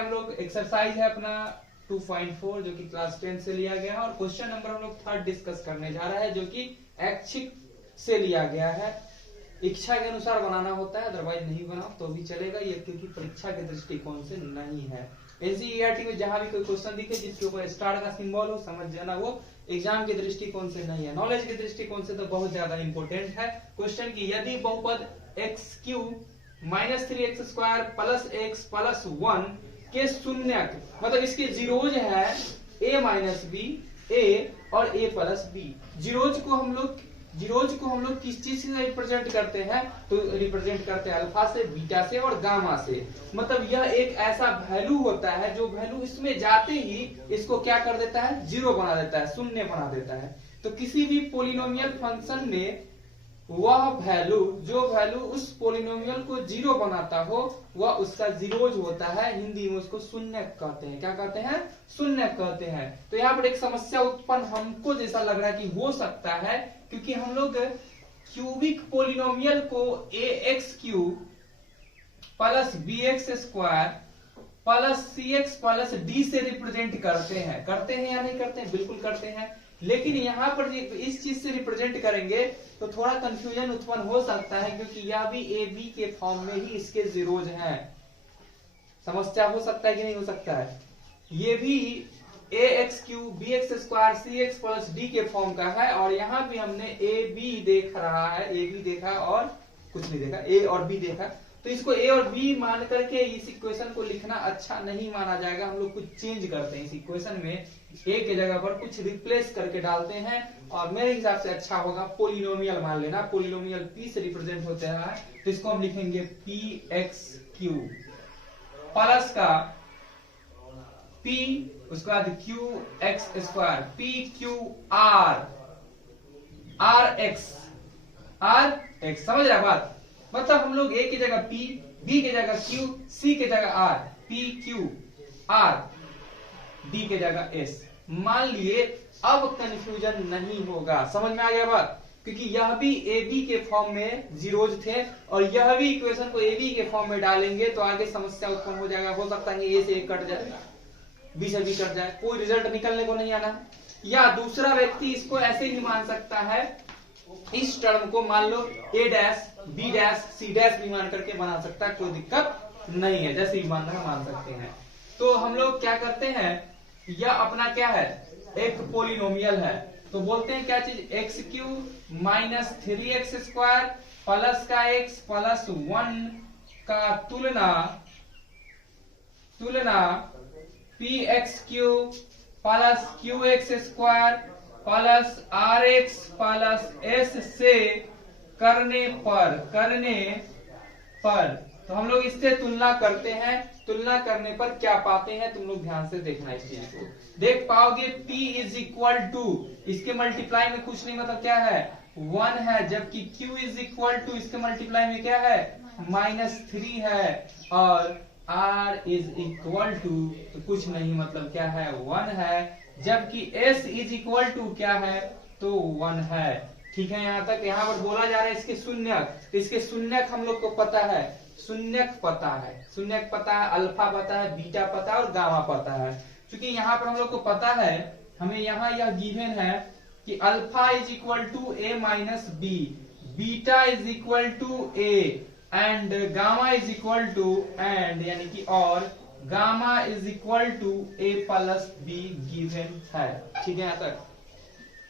हम लोग एक्सरसाइज है अपना 2.4 जो कि क्लास 10 से लिया गया है, और क्वेश्चन नंबर हम लोग थर्ड डिस्कस करने जा रहा है जो कि ऐच्छिक से लिया गया है। इच्छा के अनुसार बनाना होता है, अदरवाइज नहीं बनाओ तो भी चलेगा, ये क्योंकि परीक्षा के दृष्टिकोण से नहीं है। एनसीईआरटी में जहां भी कोई क्वेश्चन दिखे जिसके ऊपर स्टार का सिंबल हो, समझ जाना वो एग्जाम के दृष्टिकोण से नहीं है, नॉलेज के दृष्टिकोण से तो बहुत ज्यादा इंपॉर्टेंट है। क्वेश्चन की यदि बहुपद x cube minus 3x square plus x plus 1 के शून्यक, मतलब इसके जीरोज है a माइनस बी, ए और a प्लस बी। जीरोज को हम लोग किस चीज से रिप्रेजेंट करते हैं? तो रिप्रेजेंट करते हैं अल्फा से, बीटा से और गामा से। मतलब यह एक ऐसा वैल्यू होता है जो वैल्यू इसमें जाते ही इसको क्या कर देता है? जीरो बना देता है, शून्य बना देता है। तो किसी भी पोलिनोमियल फंक्शन में वह वैल्यू, जो वैल्यू उस पोलिनोमियल को जीरो बनाता हो, वह उसका जीरोज होता है। हिंदी में उसको शून्य कहते हैं। क्या कहते हैं? शून्य कहते हैं। तो यहाँ पर एक समस्या उत्पन्न हमको जैसा लग रहा है कि हो सकता है, क्योंकि हम लोग क्यूबिक पोलिनोमियल को a x cube plus b x square plus c x plus d से रिप्रेजेंट करते हैं। करते हैं या नहीं करते हैं? बिल्कुल करते हैं। लेकिन यहाँ पर इस चीज से रिप्रेजेंट करेंगे तो थोड़ा कंफ्यूजन उत्पन्न हो सकता है, क्योंकि यह भी ए बी के फॉर्म में ही इसके जीरोज हैं। समस्या हो सकता है कि नहीं हो सकता है? ये भी a x cube b x square c x plus d के फॉर्म का है, और यहाँ भी हमने ए बी देख रहा है, ए बी देखा और कुछ नहीं देखा, ए और बी देखा। तो इसको ए और बी मान करके इस इक्वेशन को लिखना अच्छा नहीं माना जाएगा। हम लोग कुछ चेंज करते हैं इस इक्वेशन में, ए के जगह पर कुछ रिप्लेस करके डालते हैं, और मेरे हिसाब से अच्छा होगा पोलिनोमियल मान लेना। पोलिनोमियल पी से रिप्रेजेंट होते हैं, तो इसको हम लिखेंगे पी एक्स क्यूब प्लस का पी, उसके बाद Q x square, P Q are x समझ रहा बात? मतलब हम लोग ए की जगह पी, बी की जगह क्यू, सी की जगह R, P Q R, D के जगह एस मान लिए। अब कंफ्यूजन नहीं होगा, समझ में आ गया बात? क्योंकि यह भी ए बी के फॉर्म में जीरोज थे, और यह भी इक्वेशन को ए बी के फॉर्म में डालेंगे तो आगे समस्या उत्पन्न हो जाएगा। हो सकता है ए से ए कट जाए, बी से बी कट जाए, कोई रिजल्ट निकलने को नहीं आना। या दूसरा व्यक्ति इसको ऐसे ही मान सकता है, इस टर्म को मान लो a dash b dash c dash भी मान करके बना सकता है, कोई दिक्कत नहीं है, जैसे भी मानना है मान सकते हैं। तो हम लोग क्या करते हैं, यह अपना क्या है? एक पोलिनोमियल है, तो बोलते हैं क्या चीज? X cube minus 3x square plus का एक्स प्लस 1 का तुलना p x cube plus q x square plus r x plus s से करने पर तो हम लोग इससे तुलना करते हैं। तुलना करने पर क्या पाते हैं, तुम लोग ध्यान से देखना इस चीज को। देख पाओगे P इज इक्वल टू, इसके मल्टीप्लाई में कुछ नहीं, मतलब क्या है? 1 है, जबकि Q इज इक्वल टू इसके मल्टीप्लाई में क्या है? -3 है, और R इज इक्वल टू तो कुछ नहीं, मतलब क्या है? 1 है, जबकि S इज इक्वल टू क्या है? तो 1 है। ठीक है, यहाँ तक। यहाँ पर बोला जा रहा है इसके शून्यक, तो इसके शून्यक हम लोग को पता है, शून्यक पता है, अल्फा पता है, बीटा पता है और गामा पता है। क्योंकि यहाँ पर हम लोग को पता है, हमें यहाँ यह गिवन है कि alpha is equal to A minus B, beta is equal to A and gamma is equal to and, यानी कि और gamma is equal to A plus B given है। ठीक है यहाँ तक।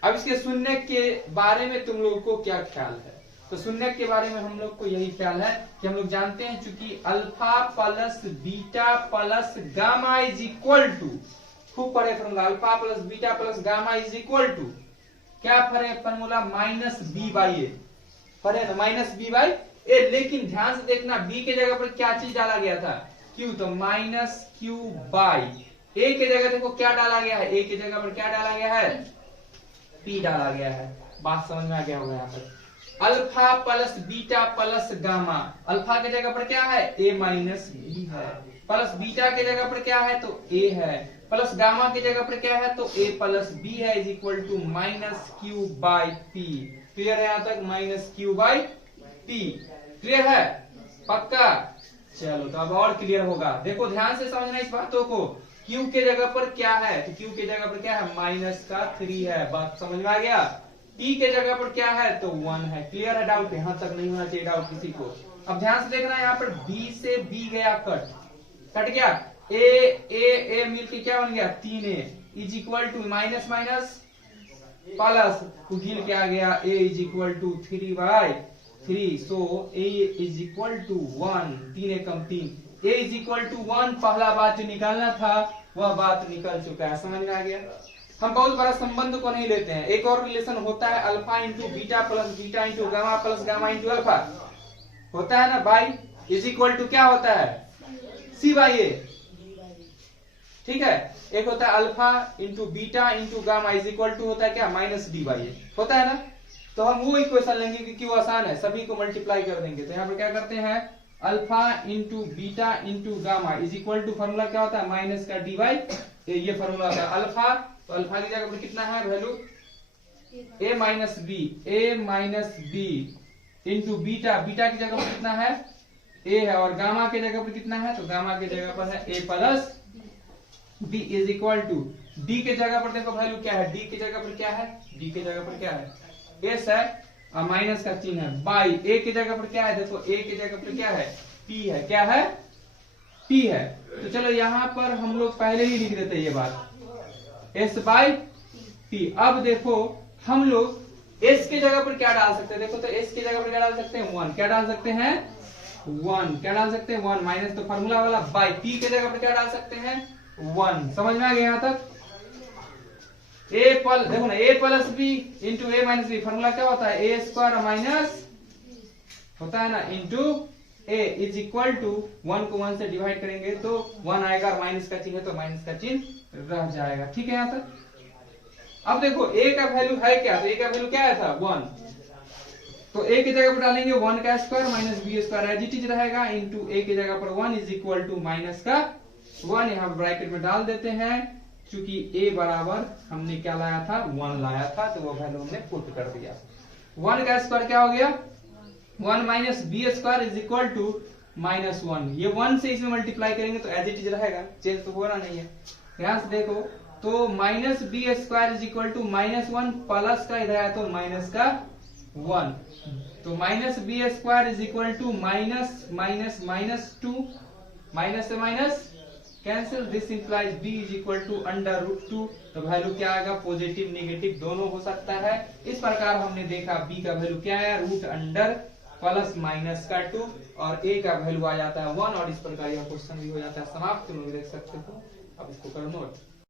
अब इसके शून्य के बारे में तुम लोगों को क्या ख्याल है? तो शून्य के बारे में हम लोग को यही ख्याल है कि हम लोग जानते हैं चूंकि alpha plus beta plus gamma is equal to, खूब पढ़े formula, alpha plus beta plus gamma is equal to क्या पढ़े formula? Minus B by A पढ़े ना, माइनस बी बाई ए। लेकिन ध्यान से देखना, बी के जगह पर क्या चीज डाला गया था? क्यू, तो माइनस क्यू बाई ए के जगह देखो क्या डाला गया है? ए के जगह पर क्या डाला गया है? पी डाला गया है। बात समझ में आ गया होगा यहाँ पर। Alpha plus beta plus gamma, alpha के जगह पर क्या है? ए माइनस बी है, प्लस बीटा के जगह पर क्या है? तो ए है, प्लस गामा की जगह पर क्या है? तो ए प्लस बी है, is equal to minus Q by P. Clear है यहाँ तक? Minus Q by P. Clear है? पक्का? चलो तो अब और क्लियर होगा। देखो ध्यान से समझना इस बातों को। Q के जगह पर क्या है, तो Q के जगह पर क्या है, -3 है। बात समझ में आ गया। T के जगह पर क्या है, तो 1 है। क्लियर है? डाउट यहां तक नहीं होना चाहिए डाउट किसी को। अब ध्यान से देखना, यहाँ पर B से B गया कट गया। ए मिलके क्या बन गया, 3A is equal to minus minus plus, तो गिल क्या गया, A is equal to 3/3। So A is equal to 1, 3A कम 3, A इज इक्वल टू 1। पहला बात जो निकालना था वह बात निकल चुका है। समझ में आ गया। हम बहुत बड़ा संबंध को नहीं लेते हैं। एक और रिलेशन होता है, alpha into beta plus beta into gamma plus gamma into alpha होता है ना। बाई इज इक्वल टू क्या होता है, C/A। ठीक है। एक होता है alpha into beta into gamma is equal to होता है क्या, -D/A होता है ना। तो हम वो इक्वेशन लेंगे क्योंकि वो आसान है, सभी को मल्टीप्लाई कर देंगे। तो यहाँ पर क्या करते हैं, alpha into beta into gamma is equal to, formula क्या होता है, माइनस का D/A, ये फॉर्मूला होता है। अल्फा, तो अल्फा की जगह पर कितना है value, A minus B into beta, beta की जगह पर कितना है, A है। और गामा की जगह पर कितना है, तो गामा की जगह पर है A plus B is equal to, D के जगह पर देखो वैल्यू क्या है, D की जगह पर क्या है, D की जगह पर क्या है, S है और माइनस का चिन्ह है। बाई A की जगह पर क्या है, देखो A की जगह पर क्या है, P है। क्या है, P है। तो चलो यहाँ पर हम लोग पहले ही लिख देते ये बात, S/P। अब देखो हम लोग S की जगह पर क्या डाल सकते हैं, देखो तो S की जगह पर क्या डाल सकते हैं, 1। क्या डाल सकते हैं, 1। क्या डाल सकते हैं, 1 माइनस, तो फॉर्मूला वाला बाई P की जगह पर क्या डाल सकते हैं, 1। समझ में आ गया यहाँ तक। देखो ना, A plus B into A minus B, formula क्या होता है, A² माइनस होता है ना into A is equal to 1 को 1 से डिवाइड करेंगे तो 1 आएगा, माइनस का चिन्ह है तो माइनस का चिन्ह रह जाएगा। ठीक है यहाँ तक। अब देखो A का वैल्यू है क्या, तो A का वैल्यू क्या आया था, 1। तो A की जगह पर डालेंगे 1 का square minus B² as it is रहेगा, इंटू A की जगह पर 1 इज इक्वल टू माइनस का 1, यहाँ ब्रैकेट में डाल देते हैं। चूंकि A बराबर हमने क्या लाया था, 1 लाया था, तो वो वैल्यू हमने पुट कर दिया। 1 का स्क्वायर क्या हो गया, 1 minus B² is equal to -1। ये 1 से इसमें मल्टीप्लाई करेंगे तो एज इट इज रहेगा, चेंज तो हो रहा नहीं है। ध्यान से देखो, तो minus B² is equal to -1 plus का इधर आया तो माइनस का 1, तो minus B² is equal to minus minus minus 2, minus से minus cancel, this implies B is equal to √2। तो वैल्यू क्या आएगा, पॉजिटिव नेगेटिव दोनों हो सकता है। इस प्रकार हमने देखा B का वैल्यू क्या है, √अंडर प्लस माइनस का 2, और A का वैल्यू आ जाता है 1, और इस प्रकार यह क्वेश्चन भी हो जाता है समाप्त। तुम लोग देख सकते हो। अब इसको करो नोट।